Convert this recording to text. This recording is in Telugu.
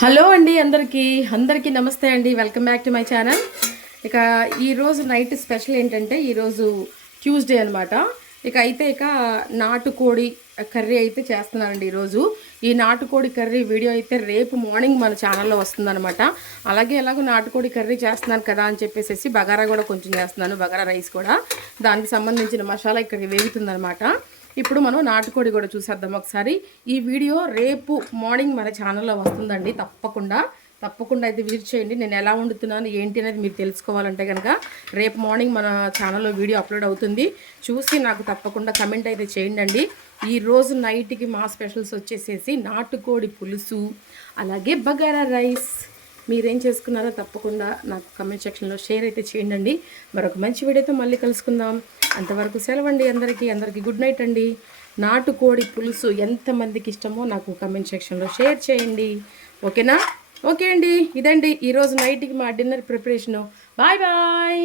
హలో అండి, అందరికీ నమస్తే అండి. Welcome back to my channel. ఇక ఈరోజు నైట్ స్పెషల్ ఏంటంటే, ఈరోజు ట్యూస్డే అనమాట. ఇక నాటుకోడి కర్రీ అయితే చేస్తున్నానండి ఈరోజు. ఈ నాటుకోడి కర్రీ వీడియో అయితే రేపు మార్నింగ్ మన ఛానల్లో వస్తుందన్నమాట. అలాగే ఎలాగో నాటుకోడి కర్రీ చేస్తున్నాను కదా అని చెప్పేసి బగారా కూడా కొంచెం చేస్తున్నాను, బగారా రైస్ కూడా. దానికి సంబంధించిన మసాలా ఇక్కడ వేగుతుందనమాట. ఇప్పుడు మనం నాటుకోడి కూడా చూసేద్దాం ఒకసారి. ఈ వీడియో రేపు మార్నింగ్ మన ఛానల్లో వస్తుందండి. తప్పకుండా అయితే విజిట్ చేయండి. నేను ఎలా వండుతున్నాను ఏంటి అనేది మీరు తెలుసుకోవాలంటే కనుక రేపు మార్నింగ్ మన ఛానల్లో వీడియో అప్లోడ్ అవుతుంది. చూసి నాకు తప్పకుండా కమెంట్ అయితే చేయండి. ఈరోజు నైట్కి మా స్పెషల్స్ వచ్చేసేసి నాటుకోడి పులుసు, అలాగే బగారా రైస్. మీరేం చేసుకున్నారో తప్పకుండా నాకు కమెంట్ సెక్షన్లో షేర్ అయితే చేయండి. మరొక మంచి వీడియోతో మళ్ళీ కలుసుకుందాం. అంతవరకు సెలవండి. అందరికీ గుడ్ నైట్ అండి. నాటుకోడి పులుసు ఎంతమందికి ఇష్టమో నాకు కమెంట్ సెక్షన్లో షేర్ చేయండి. ఓకేనా? ఓకే అండి, ఇదండి ఈరోజు నైట్కి మా డిన్నర్ ప్రిపరేషను. Bye bye.